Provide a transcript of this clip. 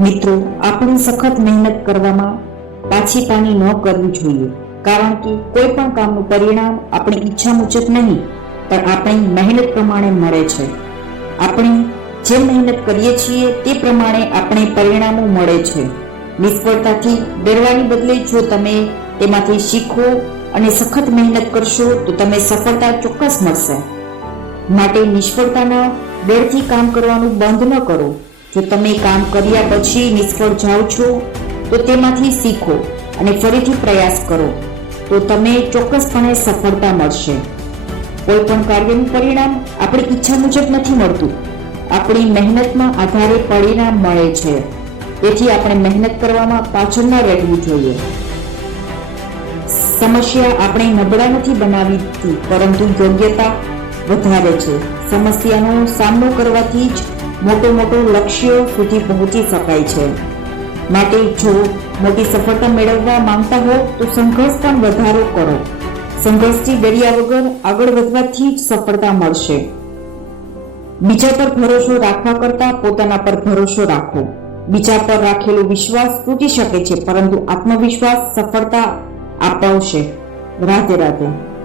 મિત્રો, આપણે સખત મહેનત કરવામાં પાછી પાની ન કરવી જોઈએ, કારણ કે કોઈ પણ કામનું પરિણામ આપણી ઈચ્છા મુજબ નહીં, પણ આપણી મહેનત પ્રમાણે મળે છે. આપણે જે મહેનત કરીએ છીએ તે પ્રમાણે આપણે પરિણામો મળે છે. નિષ્ફળતાથી ડરવાની બદલે જો તમે તેમાંથી શીખો અને સખત મહેનત કરશો, તો તમે સફળતા ચોક્કસ મળશે. માટે નિષ્ફળતાના ડરથી કામ કરવાનું બંધ ન કરો. જો તમે કામ કર્યા પછી નિષ્ફળ જાઓ છો, તો તેમાંથી શીખો અને ફરીથી પ્રયાસ કરો, તો તમે ચોક્કસપણે સફળતા મળશે. કોઈ પણ કાર્યનું પરિણામ આપણી ઈચ્છા મુજબ નથી મળતું. આપણી મહેનતના આધારે પરિણામ મળે છે. તેથી આપણે મહેનત કરવામાં પાછળ ન રહેવું જોઈએ. સમસ્યા આપણે નબળા નથી બનાવી પરંતુ યોગ્યતા વધારે છે. સમસ્યાનો સામનો કરવાથી જ મોટો મોટો લક્ષ્યો સુધી પહોંચી શકાય છે. માટે જો મોટી સફળતા મેળવવા માંગતા હો, તો સંઘર્ષમાં વધારો કરો. સંઘર્ષથી ડર્યા વગર આગળ વધવાથી જ સફળતા મળશે. બીજા પર ભરોસો રાખવા કરતા પોતાના પર ભરોસો રાખો. બીજા પર રાખેલો વિશ્વાસ તૂટી શકે છે, પરંતુ આત્મવિશ્વાસ સફળતા અપાવશે. રાધે રાધે.